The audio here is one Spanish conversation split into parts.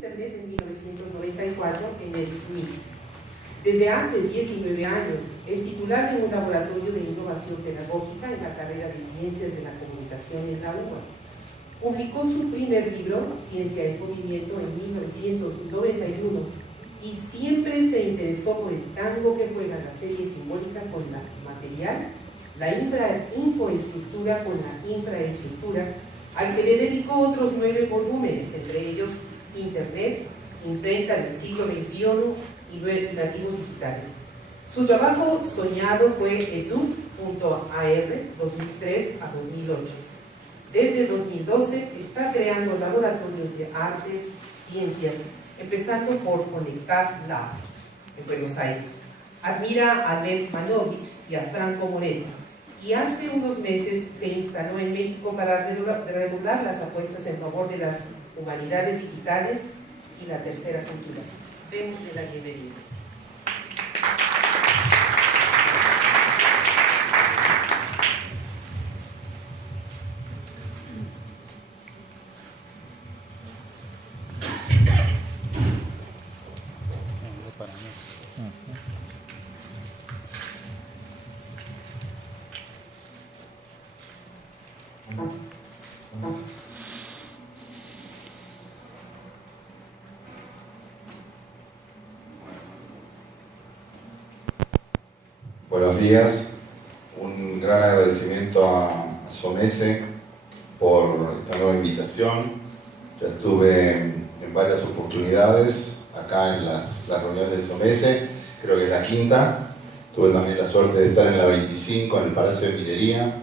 Internet en 1994 en el MIT. Desde hace 19 años es titular de un laboratorio de innovación pedagógica en la carrera de Ciencias de la Comunicación en la UBA. Publicó su primer libro, Ciencia en Movimiento, en 1991 y siempre se interesó por el tango que juega la serie simbólica con la material, la infoestructura con la infraestructura, al que le dedicó otros 9 volúmenes, entre ellos Internet, Imprenta del siglo XXI y nativos digitales. Su trabajo soñado fue Edu.ar 2003 a 2008. Desde 2012 está creando laboratorios de artes, ciencias, empezando por Conectar Lab en Buenos Aires. Admira a Lev Manovich y a Franco Moreno, y hace unos meses se instaló en México para redoblar las apuestas en favor de las humanidades digitales y la tercera cultura. Démosle la bienvenida. Buenos días, un gran agradecimiento a SOMECE por esta nueva invitación. Ya estuve en varias oportunidades acá en las reuniones de SOMECE, creo que es la quinta. Tuve también la suerte de estar en la 25 en el Palacio de Minería.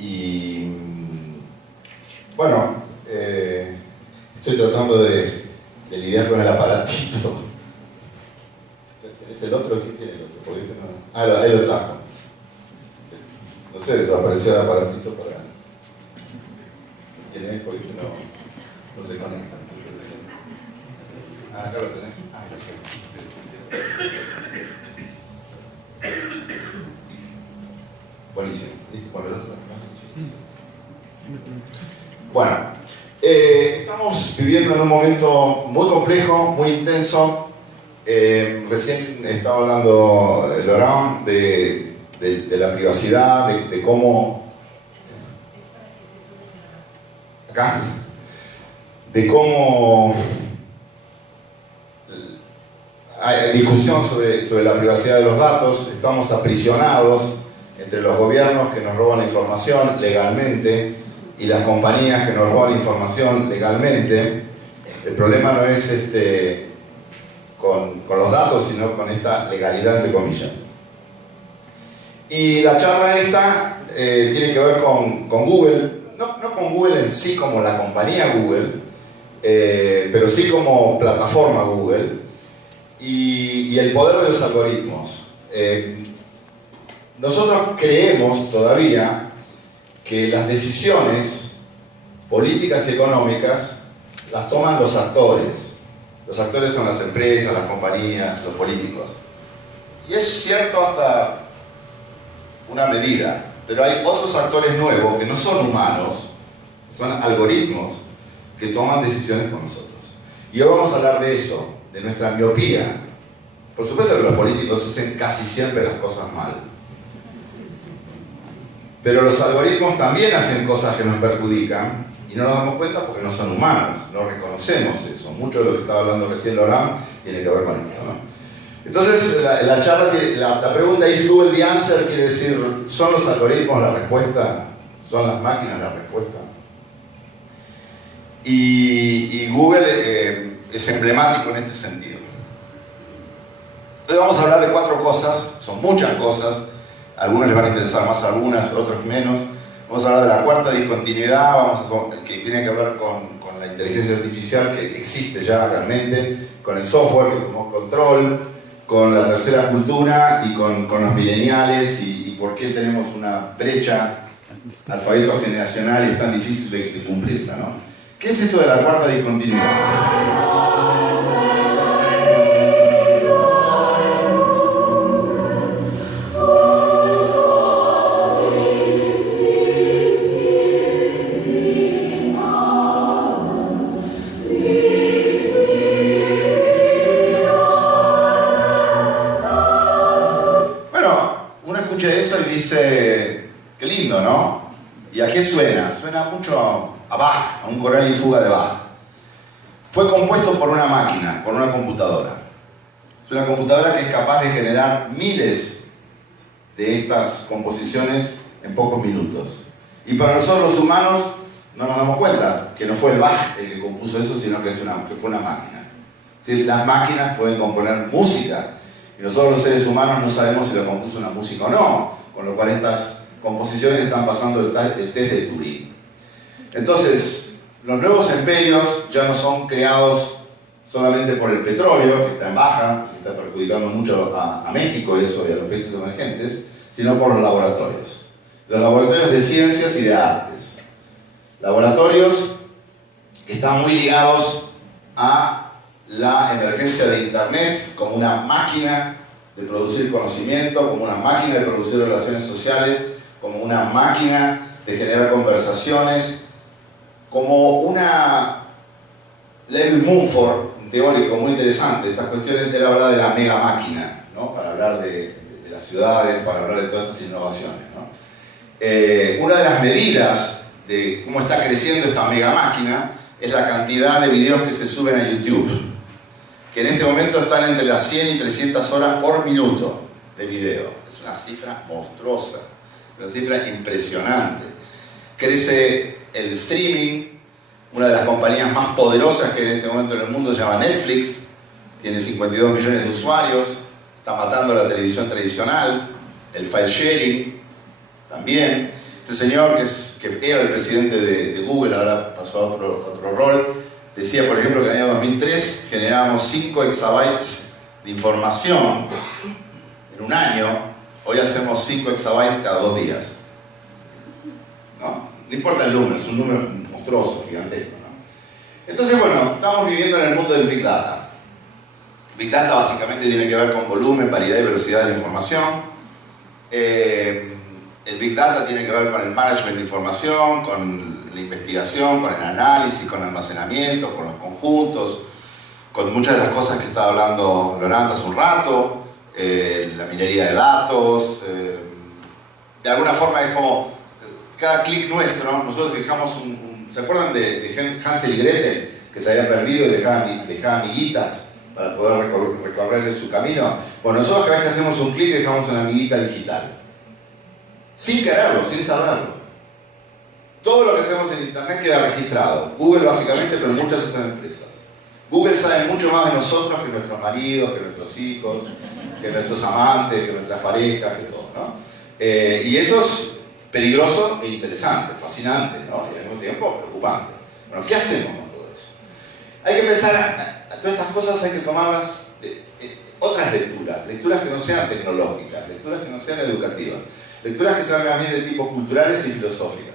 Y bueno, estoy tratando de lidiar con el aparatito. ¿Tenés el otro? ¿Quién tiene el otro? Porque ese no... Ah, él lo trajo. No sé, desapareció el aparatito para... ¿Quién es? Porque no se conecta. Ah, acá lo tenés. Ah, buenísimo. ¿Listo con el otro? Bueno, estamos viviendo en un momento muy complejo, muy intenso. Recién estaba hablando Laurent de la privacidad, de cómo acá, de cómo hay discusión sobre la privacidad de los datos. Estamos aprisionados entre los gobiernos que nos roban la información legalmente y las compañías que nos roban la información legalmente. El problema no es con los datos, sino con esta legalidad entre comillas. Y la charla esta tiene que ver con Google, no con Google en sí como la compañía Google, pero sí como plataforma Google, y el poder de los algoritmos. Nosotros creemos todavía que las decisiones políticas y económicas las toman los actores. Los actores son las empresas, las compañías, los políticos. Y es cierto hasta una medida, pero hay otros actores nuevos que no son humanos, son algoritmos que toman decisiones por nosotros. Y hoy vamos a hablar de eso, de nuestra miopía. Por supuesto que los políticos hacen casi siempre las cosas mal. Pero los algoritmos también hacen cosas que nos perjudican y no nos damos cuenta porque no son humanos, no reconocemos eso. Mucho de lo que estaba hablando recién Laurent tiene que ver con esto, ¿no? Entonces, la charla, la pregunta es ¿Google the answer? Quiere decir, ¿son los algoritmos la respuesta? ¿Son las máquinas la respuesta? Y Google es emblemático en este sentido. Entonces vamos a hablar de 4 cosas, son muchas cosas, algunas les van a interesar más algunas, otros menos. Vamos a hablar de la cuarta discontinuidad, que tiene que ver con la inteligencia artificial que existe ya realmente, con el software que tomó control, con la tercera cultura y con los millennials y por qué tenemos una brecha alfabeto generacional y es tan difícil de cumplirla, ¿no? ¿Qué es esto de la cuarta discontinuidad? Yeah. eso y dice, qué lindo, ¿no? ¿Y a qué suena? Suena mucho a Bach, a un coral y fuga de Bach. Fue compuesto por una máquina, por una computadora. Es una computadora que es capaz de generar miles de estas composiciones en pocos minutos. Y para nosotros los humanos no nos damos cuenta que no fue el Bach el que compuso eso, sino que fue una máquina. Es decir, las máquinas pueden componer música y nosotros los seres humanos no sabemos si lo compuso una música o no, con lo cual estas composiciones están pasando el test de Turing. Entonces, los nuevos imperios ya no son creados solamente por el petróleo, que está en baja, que está perjudicando mucho a México y a los países emergentes, sino por los laboratorios. Los laboratorios de ciencias y de artes. Laboratorios que están muy ligados a la emergencia de Internet como una máquina de producir conocimiento, como una máquina de producir relaciones sociales, como una máquina de generar conversaciones, como una... Levy Mumford, un teórico muy interesante de estas cuestiones, él habla de la mega máquina, ¿no? Para hablar de las ciudades, para hablar de todas estas innovaciones, ¿no? Una de las medidas de cómo está creciendo esta mega máquina es la cantidad de videos que se suben a YouTube, que en este momento están entre las 100 y 300 horas por minuto de video. Es una cifra monstruosa, una cifra impresionante. Crece el streaming. Una de las compañías más poderosas que en este momento en el mundo se llama Netflix, tiene 52 millones de usuarios, está matando la televisión tradicional, el file sharing también. Este señor, que era el presidente de Google, ahora pasó a otro rol, decía, por ejemplo, que en el año 2003 generábamos 5 exabytes de información en un año, hoy hacemos 5 exabytes cada 2 días. No importa el número, es un número monstruoso, gigantesco, ¿no? Entonces, bueno, estamos viviendo en el mundo del Big Data. Big Data básicamente tiene que ver con volumen, variedad y velocidad de la información. El Big Data tiene que ver con el management de información, con la investigación, con el análisis, con el almacenamiento, con los conjuntos, con muchas de las cosas que estaba hablando Loranta hace un rato, la minería de datos. De alguna forma es como cada clic nuestro, nosotros dejamos ¿se acuerdan de Hansel y Gretel? Que se habían perdido y dejaban amiguitas para poder recorrer su camino. Bueno, nosotros cada vez que hacemos un clic dejamos una amiguita digital. Sin quererlo, sin saberlo. Todo lo que hacemos en Internet queda registrado. Google básicamente, pero muchas otras empresas. Google sabe mucho más de nosotros que nuestros maridos, que nuestros hijos, que nuestros amantes, que nuestras parejas, que todo, ¿no? Y eso es peligroso e interesante, fascinante, ¿no? Y al mismo tiempo preocupante. Bueno, ¿qué hacemos con todo eso? Hay que pensar, a todas estas cosas hay que tomarlas otras lecturas que no sean tecnológicas, lecturas que no sean educativas, lecturas que sean más bien de tipo culturales y filosóficas.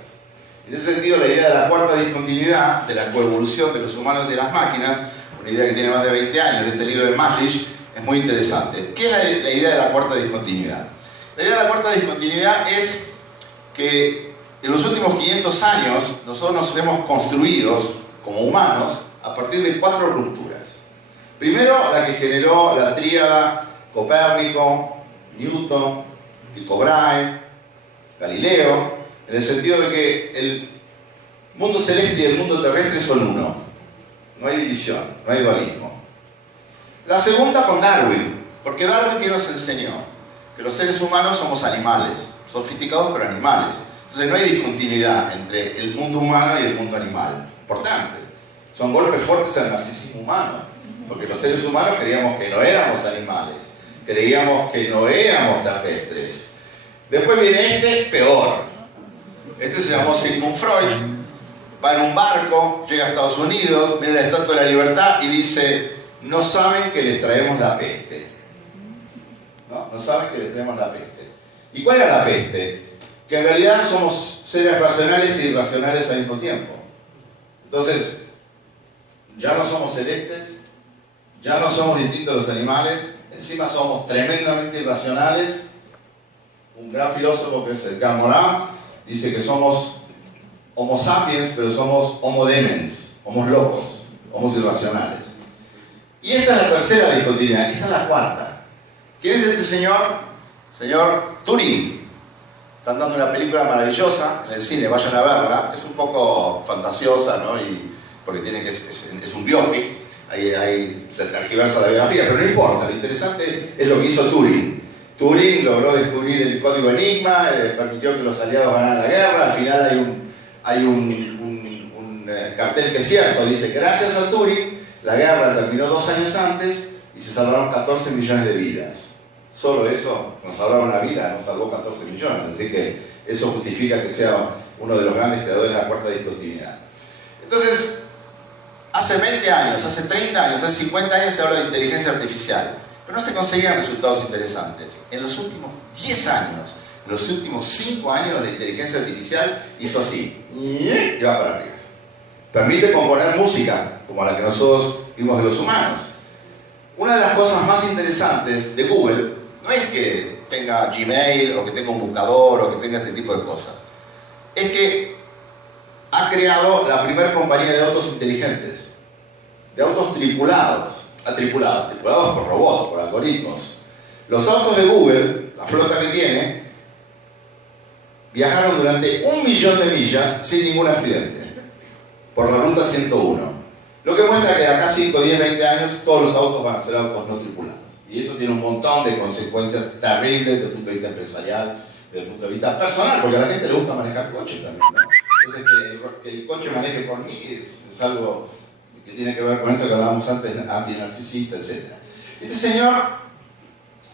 En ese sentido, la idea de la cuarta discontinuidad, de la coevolución de los humanos y de las máquinas, una idea que tiene más de 20 años, de este libro de Magritte, es muy interesante. ¿Qué es la idea de la cuarta discontinuidad? La idea de la cuarta discontinuidad es que en los últimos 500 años nosotros nos hemos construido como humanos a partir de 4 rupturas. Primero, la que generó la tríada Copérnico, Newton, Tycho Brahe, Galileo, en el sentido de que el mundo celeste y el mundo terrestre son uno. No hay división, no hay dualismo. La segunda con Darwin, porque Darwin, ¿qué nos enseñó? Que los seres humanos somos animales, sofisticados pero animales. Entonces no hay discontinuidad entre el mundo humano y el mundo animal. Importante. Son golpes fuertes al narcisismo humano, porque los seres humanos creíamos que no éramos animales, creíamos que no éramos terrestres. Después viene peor. Este se llamó Sigmund Freud, va en un barco, llega a Estados Unidos, mira la Estatua de la Libertad y dice, no saben que les traemos la peste. No saben que les traemos la peste. ¿Y cuál era la peste? Que en realidad somos seres racionales e irracionales al mismo tiempo. Entonces, ya no somos celestes, ya no somos distintos de los animales, encima somos tremendamente irracionales. Un gran filósofo que es Edgar Morin dice que somos homo sapiens, pero somos homo demens, homos locos, homos irracionales. Y esta es la tercera discontinuidad, esta es la cuarta. ¿Quién es este señor? Señor Turing. Están dando una película maravillosa en el cine, vayan a verla. Es un poco fantasiosa, ¿no? Porque es un biopic, ahí se tergiversa la biografía, pero no importa, lo interesante es lo que hizo Turing. Turing logró descubrir el código Enigma, permitió que los aliados ganaran la guerra. Al final hay un cartel que es cierto, dice: gracias a Turing la guerra terminó 2 años antes y se salvaron 14 millones de vidas. Solo eso nos salvaron la vida, nos salvó 14 millones, así que eso justifica que sea uno de los grandes creadores de la cuarta discontinuidad. Entonces, hace 20 años, hace 30 años, hace 50 años se habla de inteligencia artificial, pero no se conseguían resultados interesantes. En los últimos 10 años, en los últimos 5 años, la inteligencia artificial hizo así, y va para arriba. Permite componer música, como la que nosotros vimos de los humanos. Una de las cosas más interesantes de Google no es que tenga Gmail, o que tenga un buscador, o que tenga este tipo de cosas. Es que ha creado la primera compañía de autos inteligentes, de autos tripulados por robots, por algoritmos. Los autos de Google, la flota que tiene, viajaron durante 1 millón de millas sin ningún accidente, por la ruta 101. Lo que muestra que de acá 5, 10, 20 años todos los autos van a ser autos no tripulados. Y eso tiene un montón de consecuencias terribles desde el punto de vista empresarial, desde el punto de vista personal, porque a la gente le gusta manejar coches también, ¿no? Entonces que el coche maneje por mí es algo que tiene que ver con esto que hablábamos antes, antinarcisista, etc. Este señor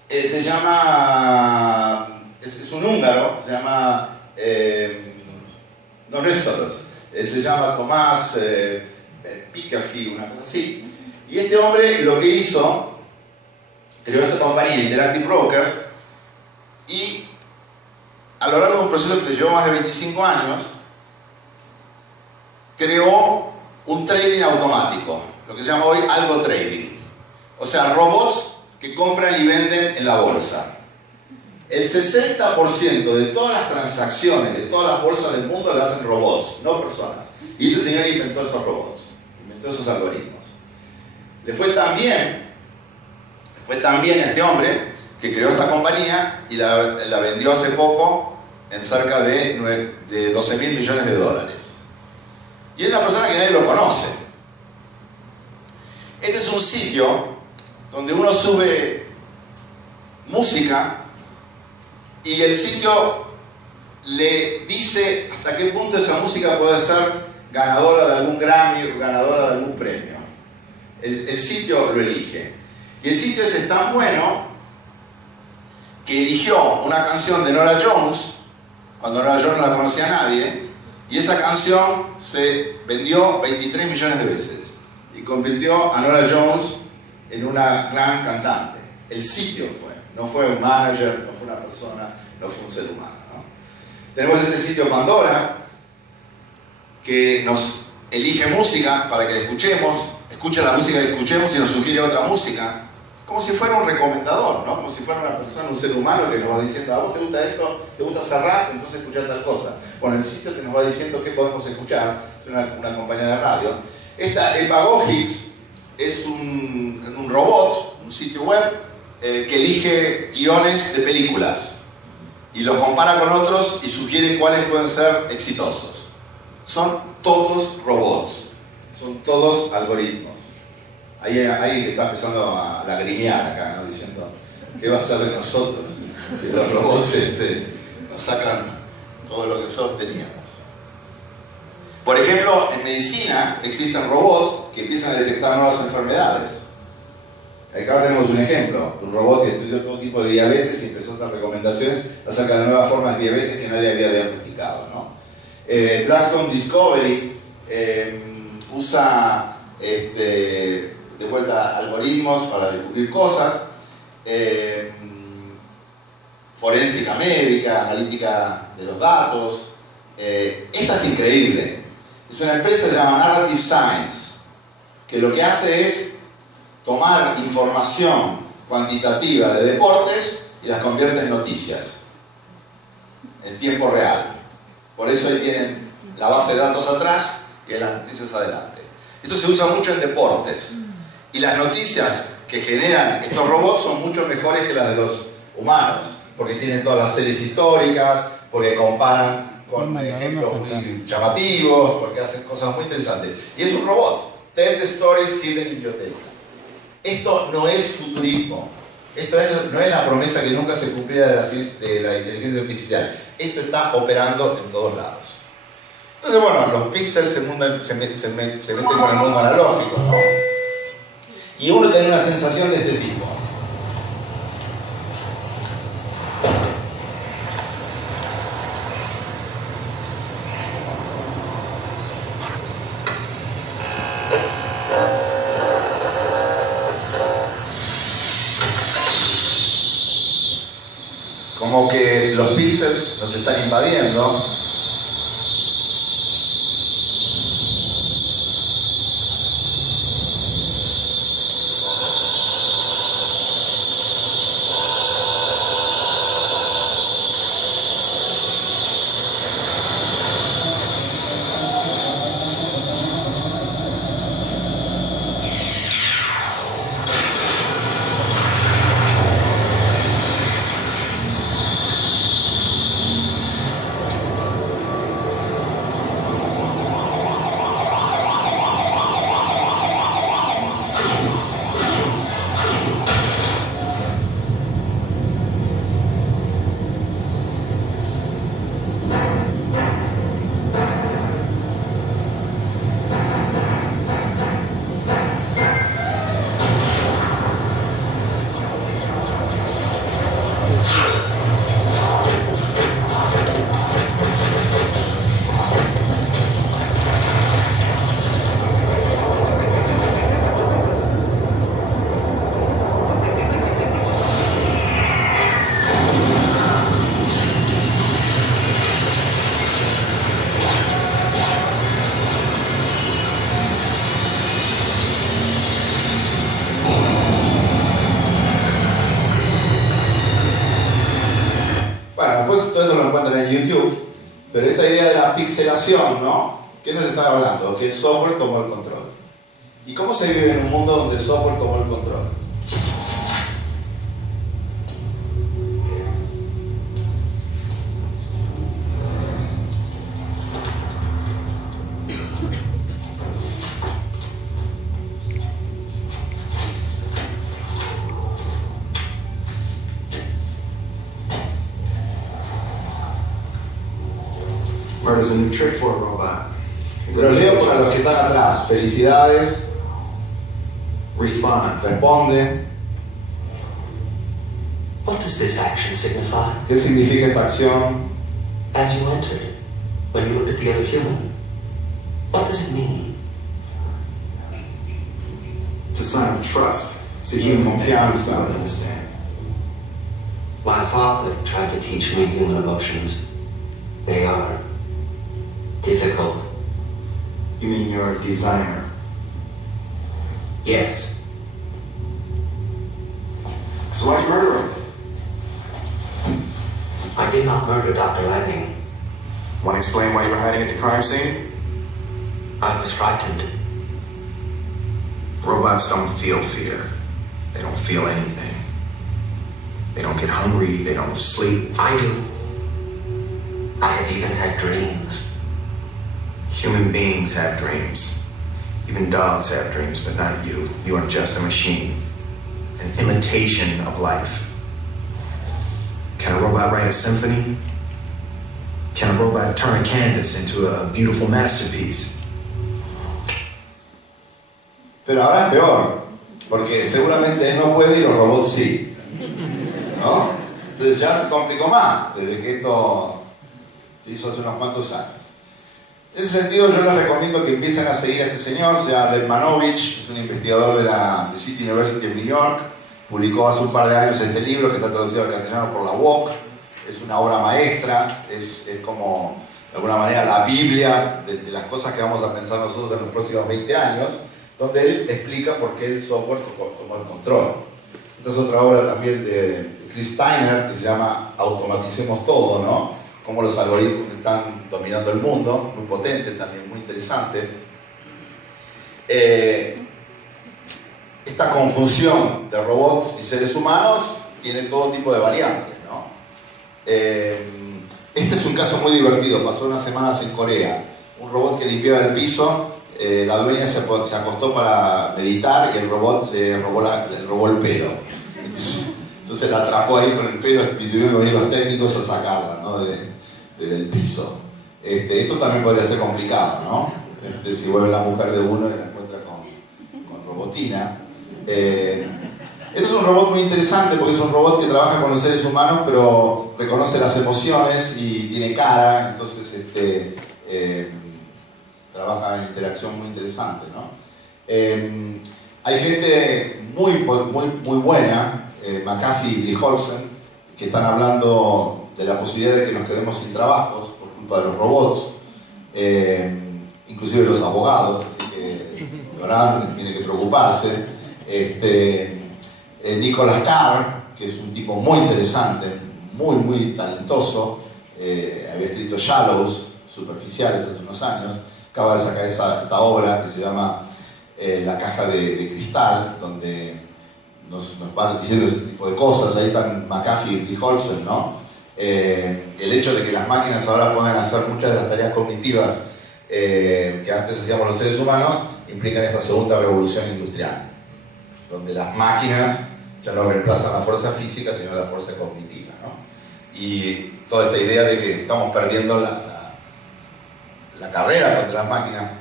se llama, es un húngaro, se llama, no es Soros, se llama Tomás Piketty, una cosa así. Y este hombre lo que hizo, creó esta compañía Interactive Brokers, y a lo largo de un proceso que le llevó más de 25 años, creó un trading automático, lo que se llama hoy algo trading. O sea, robots que compran y venden en la bolsa. El 60% de todas las transacciones de todas las bolsas del mundo las hacen robots, no personas. Y este señor inventó esos robots, inventó esos algoritmos. Le fue tan bien a este hombre que creó esta compañía y la vendió hace poco en cerca de 12 mil millones de dólares. Y es una persona que nadie lo conoce. Este es un sitio donde uno sube música y el sitio le dice hasta qué punto esa música puede ser ganadora de algún Grammy o ganadora de algún premio. El sitio lo elige. Y el sitio ese es tan bueno que eligió una canción de Norah Jones, cuando Norah Jones no la conocía nadie, y esa canción se vendió 23 millones de veces y convirtió a Norah Jones en una gran cantante. El sitio no fue un manager, no fue una persona, no fue un ser humano, ¿no? Tenemos este sitio Pandora que nos elige música para que escuchemos, escucha la música que escuchemos y nos sugiere otra música, como si fuera un recomendador, ¿no? Como si fuera una persona, un ser humano que nos va diciendo: ¿a vos te gusta esto? ¿Te gusta Serrat? Entonces escuchá tal cosa. Bueno, el sitio te nos va diciendo qué podemos escuchar, es una compañía de radio. Esta Epagogix es un robot, un sitio web que elige guiones de películas y los compara con otros y sugiere cuáles pueden ser exitosos. Son todos robots, son todos algoritmos. Ahí está empezando a lagrimear acá, ¿no? Diciendo: ¿qué va a ser de nosotros si los robots nos sacan todo lo que nosotros teníamos? Por ejemplo, en medicina existen robots que empiezan a detectar nuevas enfermedades. Acá tenemos un ejemplo de un robot que estudió todo tipo de diabetes y empezó a hacer recomendaciones acerca de nuevas formas de diabetes que nadie había diagnosticado, ¿no? Blackstone Discovery usa de vuelta algoritmos para descubrir cosas, forénsica médica, analítica de los datos. Esta es increíble. Es una empresa que se llama Narrative Science, que lo que hace es tomar información cuantitativa de deportes y las convierte en noticias en tiempo real. Por eso ahí tienen la base de datos atrás y las noticias adelante. Esto se usa mucho en deportes. Y las noticias que generan estos robots son mucho mejores que las de los humanos, porque tienen todas las series históricas, porque comparan con ejemplos muy llamativos, porque hacen cosas muy interesantes. Y es un robot. Tell the stories hidden in your data. Esto no es futurismo. Esto no es la promesa que nunca se cumplía de la inteligencia artificial. Esto está operando en todos lados. Entonces, bueno, los píxeles se meten con el mundo analógico, ¿no? Y uno tiene una sensación de este tipo. Como que los píxeles nos están invadiendo. En YouTube, pero esta idea de la pixelación, ¿no? ¿Qué nos estaba hablando? Que el software tomó el control. ¿Y cómo se vive en un mundo donde el software tomó el control? Murder's a new trick for a robot. Lo leo para los que están atrás. Felicidades. Respond. Responde. What does this action signify? ¿Qué significa esta acción? As you entered, when you looked at the other human, what does it mean? It's a sign of trust. It's a human confianza. I don't understand. My father tried to teach me human emotions. They are difficult. You mean your designer? Yes. So why'd you murder him? I did not murder Dr. Lanning. Want to explain why you were hiding at the crime scene? I was frightened. Robots don't feel fear. They don't feel anything. They don't get hungry. They don't sleep. I do. I have even had dreams. Human beings have dreams. Even dogs have dreams, but not you. You are just a machine. An imitation of life. Can a robot write a symphony? Can a robot turn a canvas into a beautiful masterpiece? Pero ahora es peor, porque seguramente él no puede y los robots sí, ¿no? Entonces ya se complicó más, desde que esto se hizo hace unos cuantos años. En ese sentido yo les recomiendo que empiecen a seguir a este señor, se llama Redmanovich, es un investigador de la City University of New York, publicó hace un par de años este libro que está traducido al castellano por la UOC, es una obra maestra, es como de alguna manera la Biblia de las cosas que vamos a pensar nosotros en los próximos 20 años, donde él explica por qué el software tomó el control. Esta es otra obra también de Chris Steiner que se llama Automaticemos todo, ¿no? Cómo los algoritmos están dominando el mundo, muy potente también, muy interesante. Esta confusión de robots y seres humanos tiene todo tipo de variantes, ¿no? Este Este es un caso muy divertido, pasó unas semanas en Corea. Un robot que limpiaba el piso, la dueña se acostó para meditar y el robot le robó el pelo. Entonces la atrapó ahí con el pelo y tuvieron que venir los técnicos a sacarla, ¿no? del piso. Esto también podría ser complicado, ¿no? Si vuelve la mujer de uno y la encuentra con robotina. Este es un robot muy interesante porque es un robot que trabaja con los seres humanos, pero reconoce las emociones y tiene cara, entonces trabaja en interacción muy interesante, ¿no? Hay gente muy buena, McAfee y Briholsen, que están hablando de la posibilidad de que nos quedemos sin trabajos por culpa de los robots, inclusive los abogados, así que Doran tiene que preocuparse. Nicholas Carr, que es un tipo muy interesante, muy talentoso, había escrito Shallows, Superficiales, hace unos años, acaba de sacar esta obra que se llama La caja de cristal, donde nos van diciendo ese tipo de cosas. Ahí están McAfee y Briholsen, ¿no? El hecho de que las máquinas ahora puedan hacer muchas de las tareas cognitivas que antes hacíamos los seres humanos, implican esta segunda revolución industrial, donde las máquinas ya no reemplazan la fuerza física, sino la fuerza cognitiva, ¿no? Y toda esta idea de que estamos perdiendo la carrera contra las máquinas,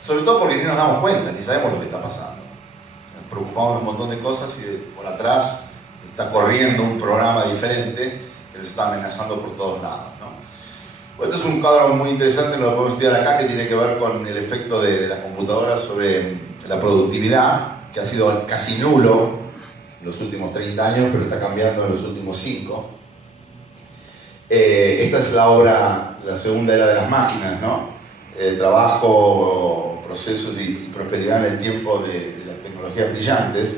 sobre todo porque ni nos damos cuenta, ni sabemos lo que está pasando. Nos preocupamos de un montón de cosas y por atrás está corriendo un programa diferente que nos está amenazando por todos lados, ¿no? Pues este es un cuadro muy interesante, lo podemos estudiar acá, que tiene que ver con el efecto de las computadoras sobre la productividad, que ha sido casi nulo en los últimos 30 años, pero está cambiando en los últimos 5. Esta es la obra, la segunda era de las máquinas, ¿no? Trabajo, procesos y prosperidad en el tiempo de las tecnologías brillantes.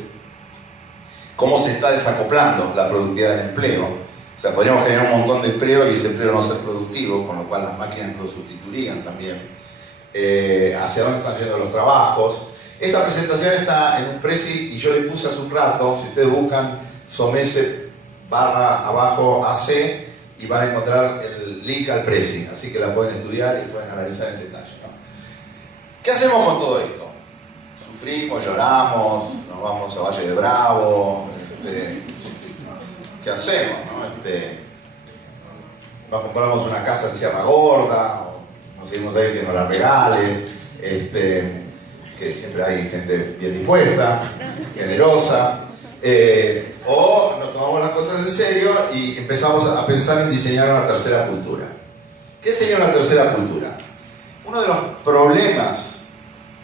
Cómo se está desacoplando la productividad del empleo. O sea, podríamos generar un montón de empleo y ese empleo no ser productivo, con lo cual las máquinas lo sustituirían también. Hacia dónde están yendo los trabajos. Esta presentación está en un Prezi y yo le puse hace un rato, si ustedes buscan SOMESE/AC y van a encontrar el link al Prezi, así que la pueden estudiar y pueden analizar en detalle, ¿no? ¿Qué hacemos con todo esto? Sufrimos, lloramos, nos vamos a Valle de Bravo, ¿qué hacemos, no? Nos compramos una casa en Sierra Gorda, o conseguimos a alguien que nos la regale, que siempre hay gente bien dispuesta, generosa, o nos tomamos las cosas en serio y empezamos a pensar en diseñar una tercera cultura. ¿Qué sería una tercera cultura? Uno de los problemas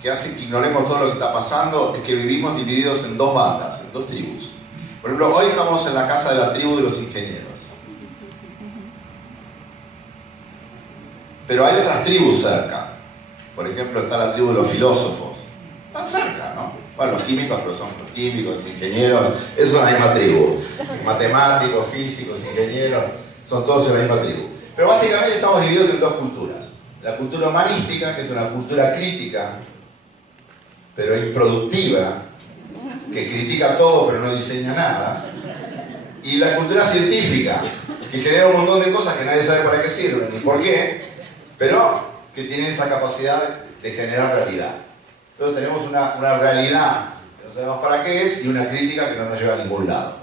que hace que ignoremos todo lo que está pasando es que vivimos divididos en dos bandas, en dos tribus. Por ejemplo, hoy estamos en la casa de la tribu de los ingenieros. Pero hay otras tribus cerca. Por ejemplo, está la tribu de los filósofos. Están cerca, ¿no? Bueno, los químicos, pero son los químicos, los ingenieros, eso es la misma tribu. Matemáticos, físicos, ingenieros, son todos en la misma tribu. Pero básicamente estamos divididos en dos culturas. La cultura humanística, que es una cultura crítica, pero improductiva, que critica todo pero no diseña nada. Y la cultura científica, que genera un montón de cosas que nadie sabe para qué sirven ni por qué, pero que tienen esa capacidad de generar realidad. Entonces tenemos una realidad que no sabemos para qué es y una crítica que no nos lleva a ningún lado.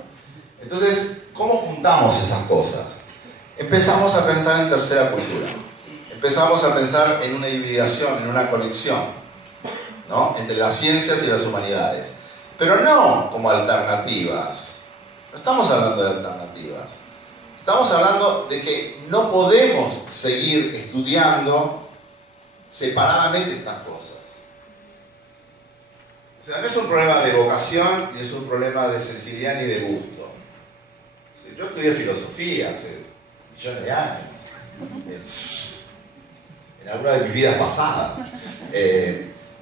Entonces, ¿cómo juntamos esas cosas? Empezamos a pensar en tercera cultura. Empezamos a pensar en una hibridación, en una conexión, ¿no? Entre las ciencias y las humanidades. Pero no como alternativas. No estamos hablando de alternativas. Estamos hablando de que no podemos seguir estudiando separadamente estas cosas. O sea, no es un problema de vocación, ni es un problema de sensibilidad ni de gusto. Yo estudié filosofía hace millones de años, en alguna de mis vidas pasadas.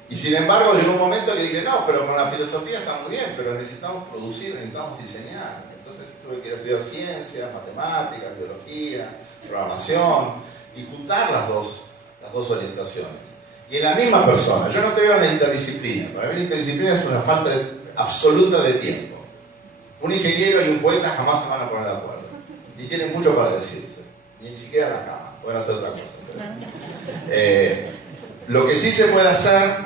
Y sin embargo llegó un momento que dije, no, pero con la filosofía está muy bien, pero necesitamos producir, necesitamos diseñar. Entonces tuve que ir a estudiar ciencias, matemáticas, biología, programación, y juntar las dos orientaciones. Y en la misma persona. Yo no creo en la interdisciplina. Para mí la interdisciplina es una falta absoluta de tiempo. Un ingeniero y un poeta jamás se van a poner de acuerdo. Ni tienen mucho para decirse. Ni siquiera en la cama. pueden hacer otra cosa. Lo que sí se puede hacer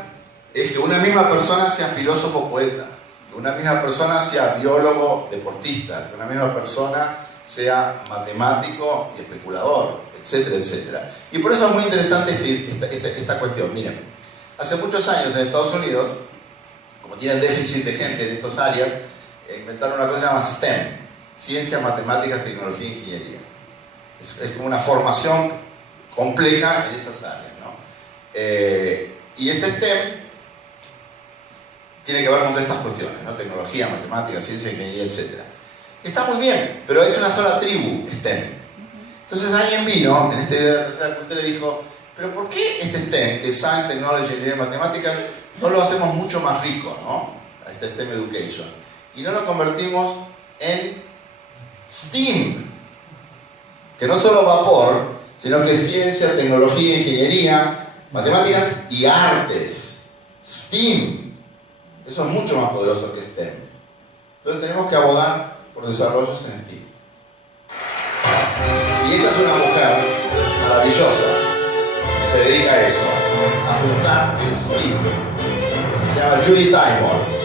es que una misma persona sea filósofo poeta, que una misma persona sea biólogo deportista, que una misma persona sea matemático y especulador, etcétera, etcétera. Y por eso es muy interesante esta cuestión. Miren, hace muchos años en Estados Unidos, como tienen déficit de gente en estas áreas, inventaron una cosa que se llama STEM, Ciencias, Matemáticas, Tecnología e Ingeniería. Es como una formación compleja en esas áreas, ¿no? Y este STEM tiene que ver con todas estas cuestiones, ¿no? Tecnología, matemáticas, ciencia, ingeniería, etc. Está muy bien, pero es una sola tribu STEM. Entonces alguien vino en esta idea de la tercera cultura y dijo, pero ¿por qué este STEM, que es Science, Technology, Engineering, Matemáticas, no lo hacemos mucho más rico, ¿no? Este STEM Education. Y no lo convertimos en STEAM, que no solo vapor, sino que es ciencia, tecnología, ingeniería, matemáticas y artes. STEAM. Eso es mucho más poderoso que STEM. Entonces tenemos que abogar por desarrollos en STEAM. Y esta es una mujer maravillosa que se dedica a eso, a juntar el STEAM. Se llama Julie Taymor.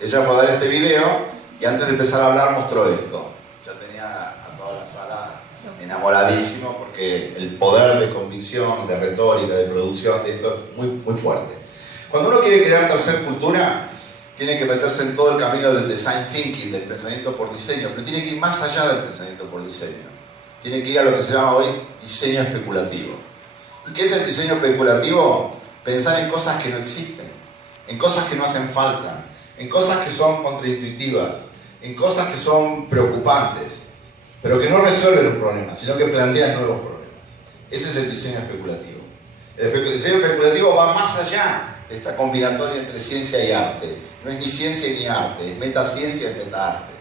Ella fue a dar este video y antes de empezar a hablar mostró esto. Ya tenía a toda la sala enamoradísimo porque el poder de convicción, de retórica, de producción de esto es muy, muy fuerte. Cuando uno quiere crear tercer cultura, tiene que meterse en todo el camino del design thinking, del pensamiento por diseño, pero tiene que ir más allá del pensamiento por diseño. Tiene que ir a lo que se llama hoy diseño especulativo. ¿Y qué es el diseño especulativo? Pensar en cosas que no existen, en cosas que no hacen falta, en cosas que son contraintuitivas, en cosas que son preocupantes, pero que no resuelven los problemas, sino que plantean nuevos problemas. Ese es el diseño especulativo. El diseño especulativo va más allá de esta combinatoria entre ciencia y arte. No es ni ciencia ni arte, es metaciencia y metaarte.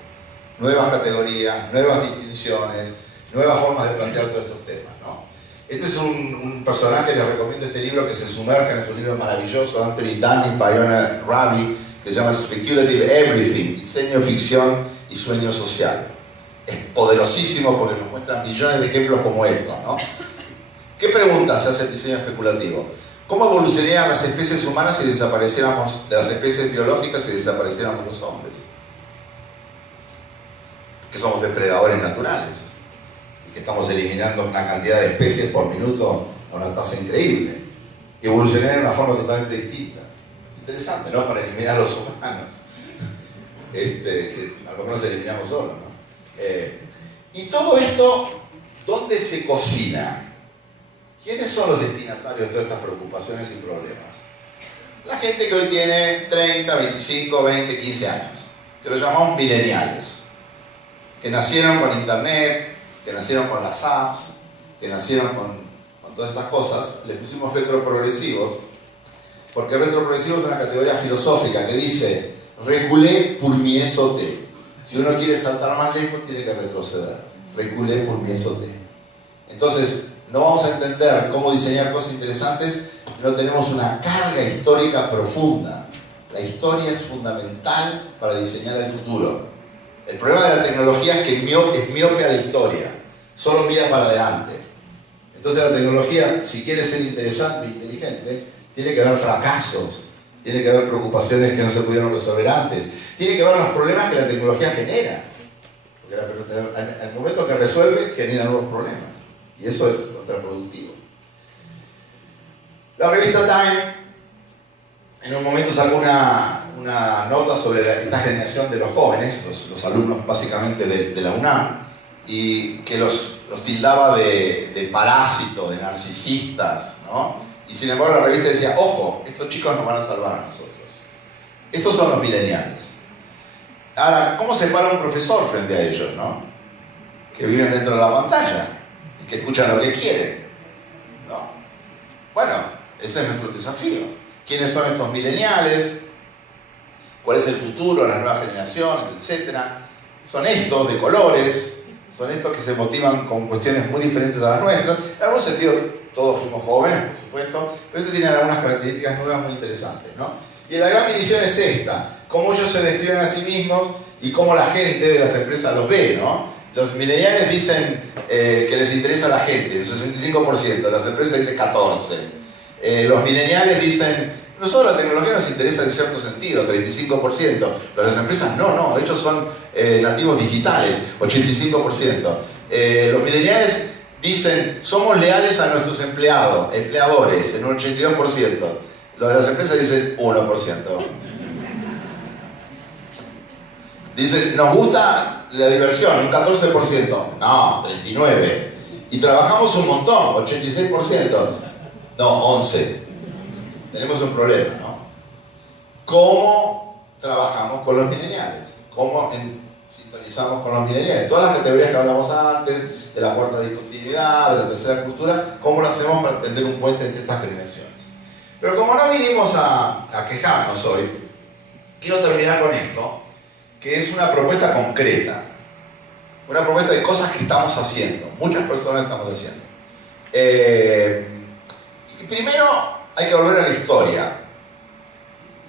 Nuevas categorías, nuevas distinciones, nuevas formas de plantear todos estos temas, ¿no? Este es un personaje, les recomiendo este libro, que se sumerja en su libro maravilloso, Anthony Dunn y Fiona Rabi, que se llama Speculative Everything, diseño, ficción y sueño social. Es poderosísimo porque nos muestra millones de ejemplos como estos, ¿no? ¿Qué pregunta se hace el diseño especulativo? ¿Cómo evolucionarían las especies humanas si desapareciéramos de las especies biológicas y desapareciéramos los hombres? Que somos depredadores naturales y que estamos eliminando una cantidad de especies por minuto a una tasa increíble. Y evolucionarían de una forma totalmente distinta. Interesante, ¿no? Para eliminar a los humanos. Que a lo menos eliminamos solos, ¿no? Y todo esto, ¿dónde se cocina? ¿Quiénes son los destinatarios de todas estas preocupaciones y problemas? La gente que hoy tiene 30, 25, 20, 15 años, que los llamamos millennials, que nacieron con internet, que nacieron con las apps, que nacieron con todas estas cosas. Le pusimos retroprogresivos, porque retroprogresivo es una categoría filosófica que dice reculé pour mieux sauter. Si uno quiere saltar más lejos, tiene que retroceder. Reculé pour mieux sauter. Entonces, no vamos a entender cómo diseñar cosas interesantes si no tenemos una carga histórica profunda. La historia es fundamental para diseñar el futuro. El problema de la tecnología es que es miope a la historia. Solo mira para adelante. Entonces la tecnología, si quiere ser interesante e inteligente, tiene que haber fracasos, tiene que haber preocupaciones que no se pudieron resolver antes, tiene que haber los problemas que la tecnología genera. Porque porque al momento que resuelve genera nuevos problemas, y eso es contraproductivo. La revista Time en un momento sacó una nota sobre esta generación de los jóvenes, los alumnos básicamente de la UNAM, y que los tildaba de parásitos, de narcisistas, ¿no? Y sin embargo la revista decía, ojo, estos chicos nos van a salvar a nosotros. Estos son los millennials. Ahora, ¿cómo se para un profesor frente a ellos, no? Que viven dentro de la pantalla y que escuchan lo que quieren, ¿no? Bueno, ese es nuestro desafío. ¿Quiénes son estos millennials? ¿Cuál es el futuro, las nuevas generaciones, etcétera? Son estos de colores, son estos que se motivan con cuestiones muy diferentes a las nuestras. En algún sentido, todos fuimos jóvenes, por supuesto, pero esto tiene algunas características nuevas muy interesantes, ¿no? Y la gran división es esta, cómo ellos se describen a sí mismos y cómo la gente de las empresas los ve, ¿no? Los millennials dicen que les interesa la gente, el 65%, las empresas dicen 14%. Los millennials dicen, nosotros la tecnología nos interesa en cierto sentido, 35%. Las empresas no, ellos son nativos digitales, 85%. Los millennials dicen, somos leales a nuestros empleadores, en un 82%. Los de las empresas dicen 1%. Dicen, nos gusta la diversión, un 14%. No, 39%. Y trabajamos un montón, 86%. No, 11%. Tenemos un problema, ¿no? ¿Cómo trabajamos con los millennials? ¿Cómo sintonizamos con los millennials? Todas las categorías que hablamos antes, de la cuarta discontinuidad, de la tercera cultura, ¿cómo lo hacemos para tender un puente entre estas generaciones? Pero como no vinimos a quejarnos hoy, quiero terminar con esto, que es una propuesta concreta, una propuesta de cosas que estamos haciendo, muchas personas estamos haciendo. Y primero hay que volver a la historia.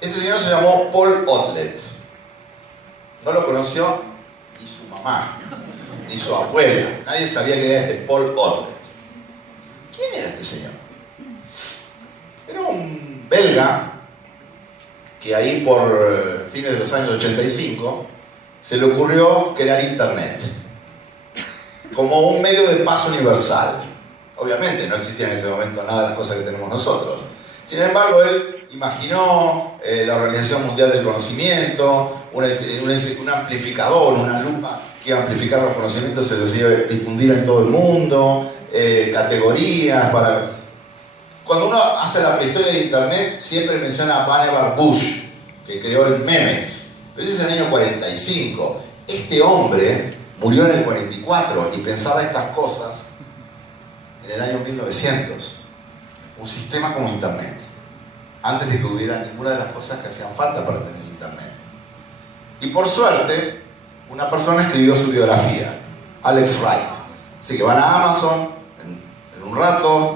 Este señor se llamó Paul Otlet. No lo conoció ni su mamá, ni su abuela. Nadie sabía quién era este Paul Otlet. ¿Quién era este señor? Era un belga que ahí por fines de los años 85 se le ocurrió crear Internet como un medio de paso universal. Obviamente no existía en ese momento nada de las cosas que tenemos nosotros. Sin embargo, él imaginó la Organización Mundial del Conocimiento, un amplificador, una lupa que iba a amplificar los conocimientos, se los iba a difundir en todo el mundo, categorías para... Cuando uno hace la prehistoria de Internet, siempre menciona a Vannevar Bush, que creó el Memex, pero ese es el año 45. Este hombre murió en el 44 y pensaba estas cosas en el año 1900. Un sistema como Internet, antes de que hubiera ninguna de las cosas que hacían falta para tener Internet. Y por suerte, una persona escribió su biografía, Alex Wright. Así que van a Amazon en un rato,